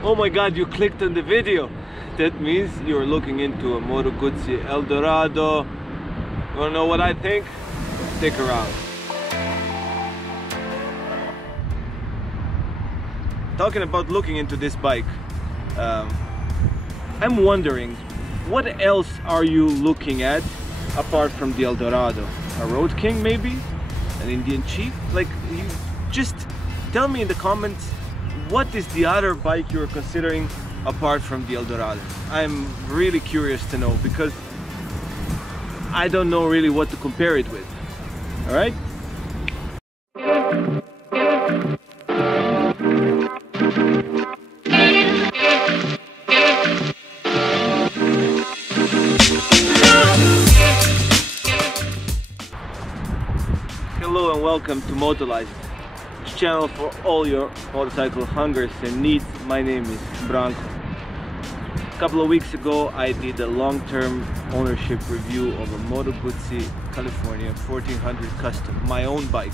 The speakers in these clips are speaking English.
Oh my god, you clicked on the video. That means you're looking into a Moto Guzzi Eldorado. You wanna know what I think? Stick around. Talking about looking into this bike, I'm wondering, what else are you looking at apart from the Eldorado? A Road King maybe? An Indian Chief? Like, you just tell me in the comments, what is the other bike you're considering apart from the Eldorado? I'm really curious to know, because I don't know really what to compare it with. All right? Hello and welcome to Motolize, channel for all your motorcycle hungers and needs. My name is Branko. A couple of weeks ago I did a long-term ownership review of a Moto Guzzi California 1400 Custom, my own bike,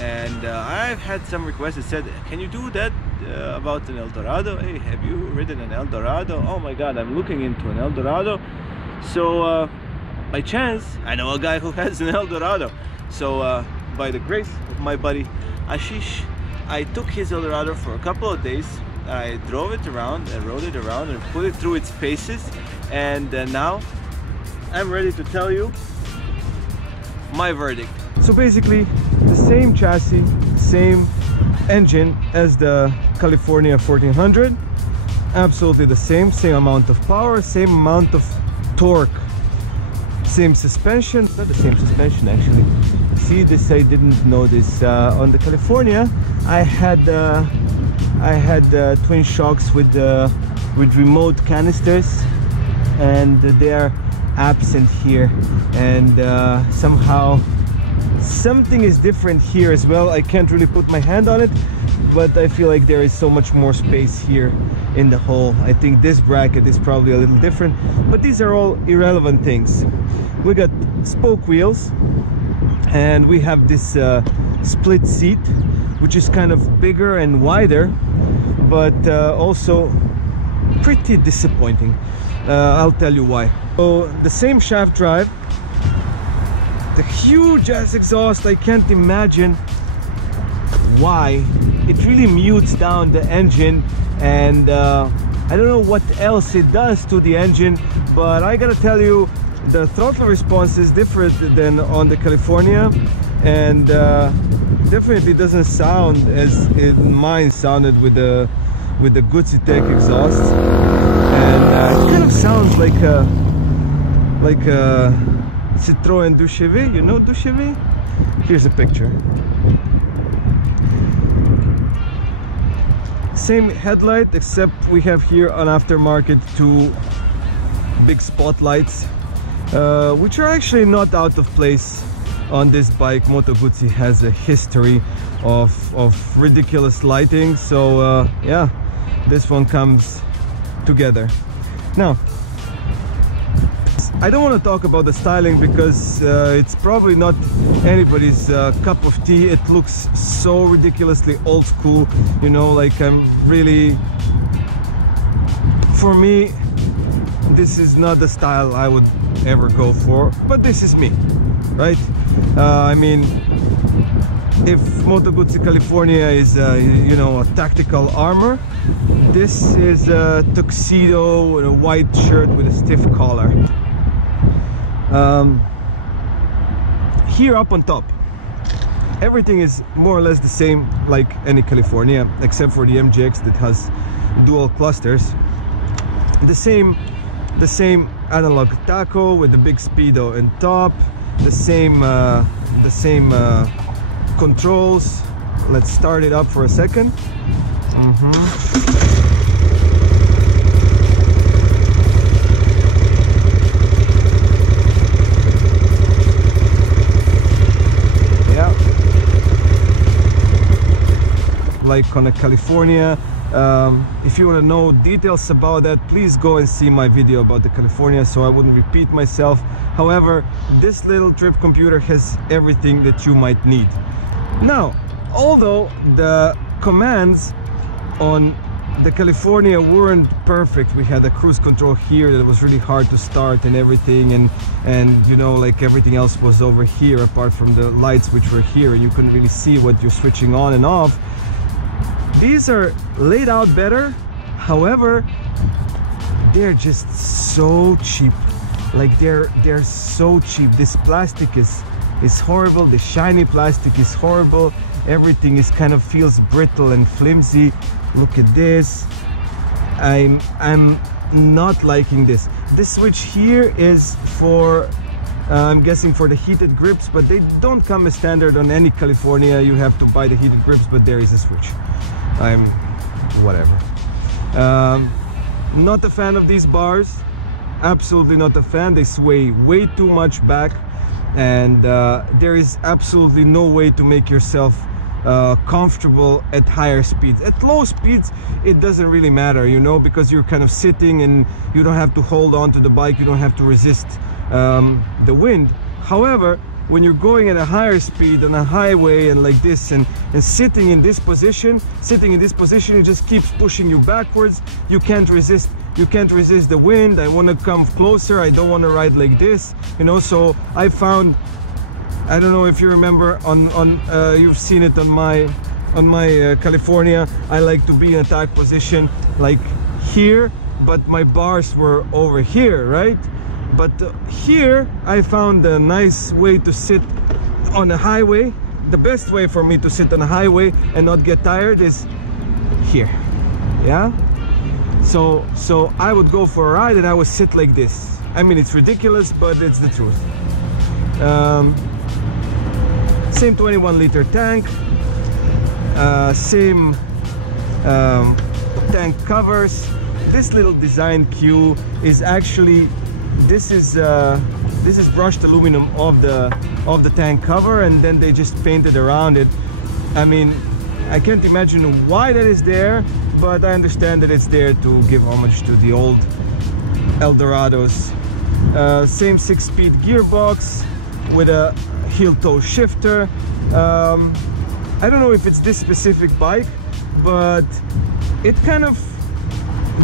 and I've had some requests that said, can you do that about an Eldorado? Hey, have you ridden an Eldorado? Oh my god, I'm looking into an Eldorado. So by chance I know a guy who has an Eldorado. So by the grace of my buddy Ashish, I took his Eldorado for a couple of days. I drove it around and rode it around and put it through its paces, and now I'm ready to tell you my verdict. So basically the same chassis, same engine as the California 1400, absolutely the same amount of power, same amount of torque, same suspension, not the same suspension actually. See, this I didn't know this. On the California I had twin shocks with remote canisters, and they are absent here, and somehow something is different here as well. I can't really put my hand on it, but I feel like there is so much more space here in the hole. I think this bracket is probably a little different, but these are all irrelevant things. We got spoke wheels, and we have this split seat, which is kind of bigger and wider, but also pretty disappointing. I'll tell you why. So the same shaft drive, the huge ass exhaust. I can't imagine why. It really mutes down the engine, and I don't know what else it does to the engine, but I gotta tell you, the throttle response is different than on the California, and definitely doesn't sound as mine sounded with the Guzzi Tech exhaust, and it kind of sounds like a Citroën Duchevy. You know Duchevy? Here's a picture. Same headlight, except we have here an aftermarket two big spotlights, which are actually not out of place on this bike. Moto Guzzi has a history of ridiculous lighting, so yeah, this one comes together. Now, I don't want to talk about the styling, because it's probably not anybody's cup of tea. It looks so ridiculously old school, you know, like for me, this is not the style I would ever go for, but this is me, right? I mean, if Moto Guzzi California is you know, a tactical armor, this is a tuxedo and a white shirt with a stiff collar. Here up on top, everything is more or less the same like any California, except for the MGX that has dual clusters. The same analog tacho with the big speedo and top, the same controls. Let's start it up for a second. Yeah, like on a California. If you want to know details about that, please go and see my video about the California, so I wouldn't repeat myself. However, this little trip computer has everything that you might need. Now, although the commands on the California weren't perfect. We had a cruise control here that was really hard to start and everything, and you know, like everything else was over here apart from the lights, which were here, and you couldn't really see what you're switching on and off. These are laid out better, however they're just so cheap. Like they're so cheap. This plastic is horrible. The shiny plastic is horrible. Everything is kind of feels brittle and flimsy. Look at this. I'm not liking this. This switch here is for I'm guessing for the heated grips, but they don't come as standard on any California. You have to buy the heated grips, but there is a switch. I'm whatever. Not a fan of these bars. Absolutely not a fan. They sway way too much back, and there is absolutely no way to make yourself comfortable at higher speeds. At low speeds it doesn't really matter, you know, because you're kind of sitting and you don't have to hold on to the bike, you don't have to resist the wind. However, when you're going at a higher speed on a highway and like this, and sitting in this position, it just keeps pushing you backwards. You can't resist the wind. I want to come closer. I don't want to ride like this, you know. So I found, I don't know if you remember you've seen it on my California, I like to be in attack position like here, but my bars were over here, right? But here I found a nice way to sit on a highway. The best way for me to sit on a highway and not get tired is here, yeah. So I would go for a ride and I would sit like this. I mean, it's ridiculous, but it's the truth. Same 21-liter tank, same tank covers. This little design cue is actually, this is brushed aluminum of the tank cover, and then they just painted around it. I mean, I can't imagine why that is there, but I understand that it's there to give homage to the old Eldorados. Same 6-speed gearbox with a heel-toe shifter. I don't know if it's this specific bike, but it kind of,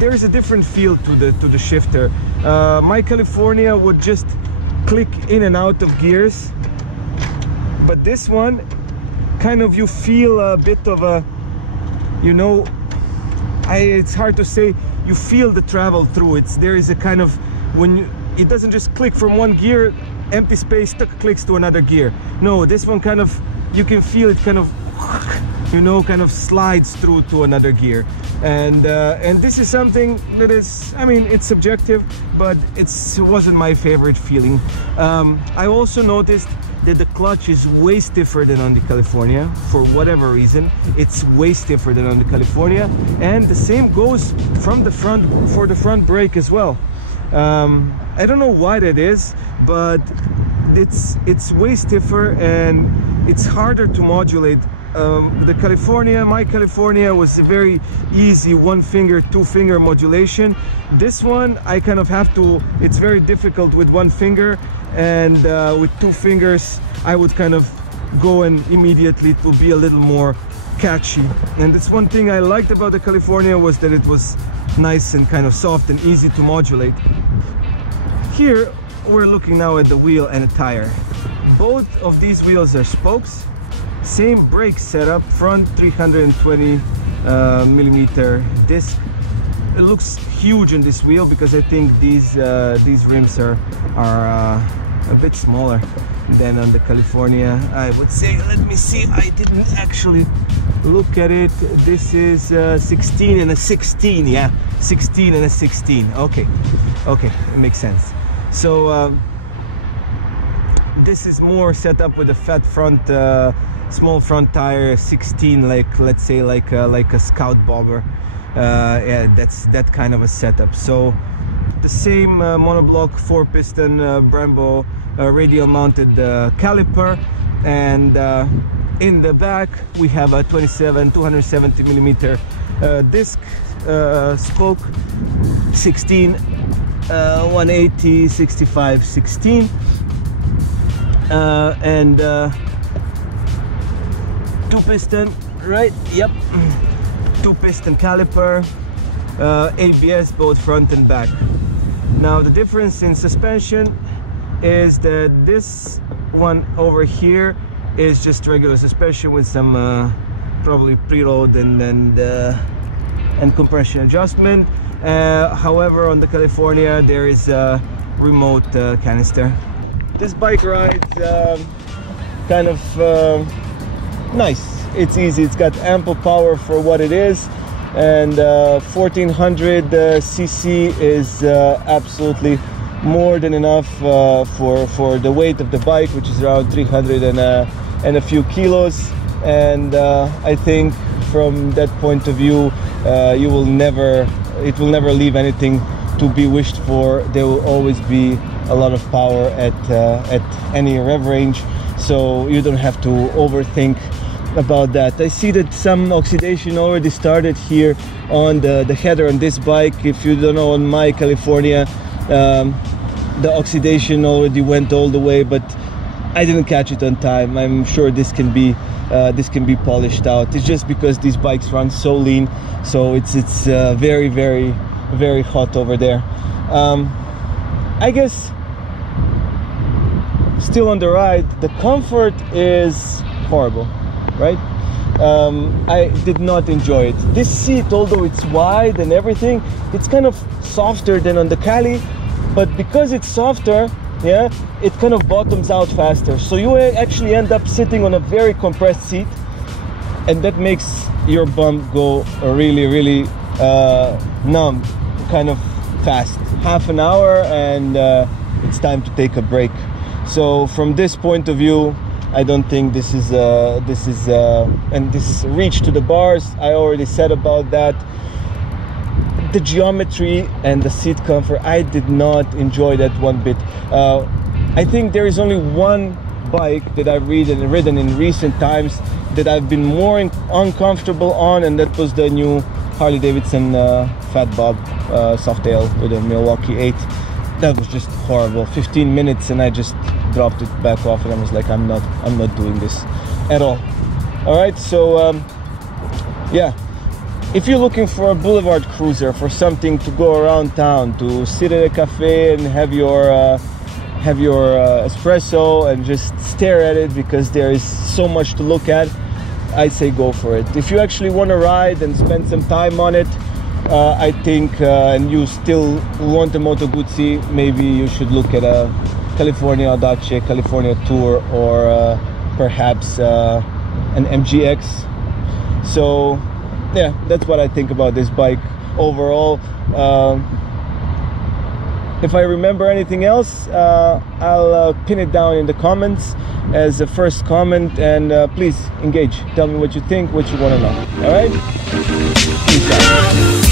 there is a different feel to the shifter. My California would just click in and out of gears, but this one kind of, you feel a bit of a, you know, it's hard to say, you feel the travel through it. There is a kind of, it doesn't just click from one gear, empty space, clicks to another gear. No, this one kind of, you can feel it kind of, you know, kind of slides through to another gear. And this is something that is, I mean, it's subjective, but it wasn't my favorite feeling. I also noticed that the clutch is way stiffer than on the California. For whatever reason, it's way stiffer than on the California, and the same goes from the front, for the front brake as well. I don't know why that is, but it's way stiffer and it's harder to modulate. The California, my California, was a very easy 1-finger, 2-finger modulation. This one I kind of have to, it's very difficult with 1 finger, and with 2 fingers I would kind of go, and immediately it will be a little more catchy. And that's one thing I liked about the California, was that it was nice and kind of soft and easy to modulate. Here we're looking now at the wheel and a tire. Both of these wheels are spokes. Same brake setup, front 320 millimeter disc. It looks huge in this wheel because I think these rims are a bit smaller than on the California, I would say. Let me see, I didn't actually look at it. This is 16 and a 16, yeah, 16 and a 16. Okay, it makes sense. So this is more set up with a fat front, small front tire, 16, like, let's say like a Scout bobber. Yeah, that's that kind of a setup. So the same monoblock 4-piston Brembo radial mounted caliper, and in the back we have a 270 millimeter disc spoke, 16 180 65 16, and 2-piston, right? Yep. 2-piston caliper, ABS both front and back. Now the difference in suspension is that this one over here is just regular suspension with some probably preload and compression adjustment. However, on the California there is a remote canister. This bike rides kind of nice. It's easy, it's got ample power for what it is, and 1400 cc is absolutely more than enough for the weight of the bike, which is around 300 and a few kilos. And I think from that point of view, it will never leave anything to be wished for. There will always be a lot of power at any rev range, so you don't have to overthink about that. I see that some oxidation already started here on the header on this bike. If you don't know, on my California, the oxidation already went all the way, but I didn't catch it on time. I'm sure this can be polished out. It's just because these bikes run so lean, so it's very, very, very hot over there. I guess still on the ride, the comfort is horrible, right? I did not enjoy it. This seat, although it's wide and everything, it's kind of softer than on the Cali, but because it's softer, yeah, it kind of bottoms out faster, so you actually end up sitting on a very compressed seat, and that makes your bum go really, really numb kind of fast. Half an hour and it's time to take a break. So from this point of view, I don't think this is and this reach to the bars, I already said about that. The geometry and the seat comfort, I did not enjoy that one bit. I think there is only one bike that I've ridden in recent times that I've been more uncomfortable on, and that was the new Harley Davidson Fat Bob Softail with a Milwaukee 8. That was just horrible. 15 minutes and I just dropped it back off, and I was like, I'm not doing this at all. All right, so yeah, if you're looking for a boulevard cruiser, for something to go around town, to sit at a cafe and have your espresso and just stare at it because there is so much to look at, I say go for it. If you actually want to ride and spend some time on it, I think, and you still want a Moto Guzzi, maybe you should look at a California Audace, California Tour, or perhaps an MGX. So yeah, that's what I think about this bike overall. If I remember anything else, I'll pin it down in the comments as a first comment, and please engage. Tell me what you think, what you want to know. All right? Peace out.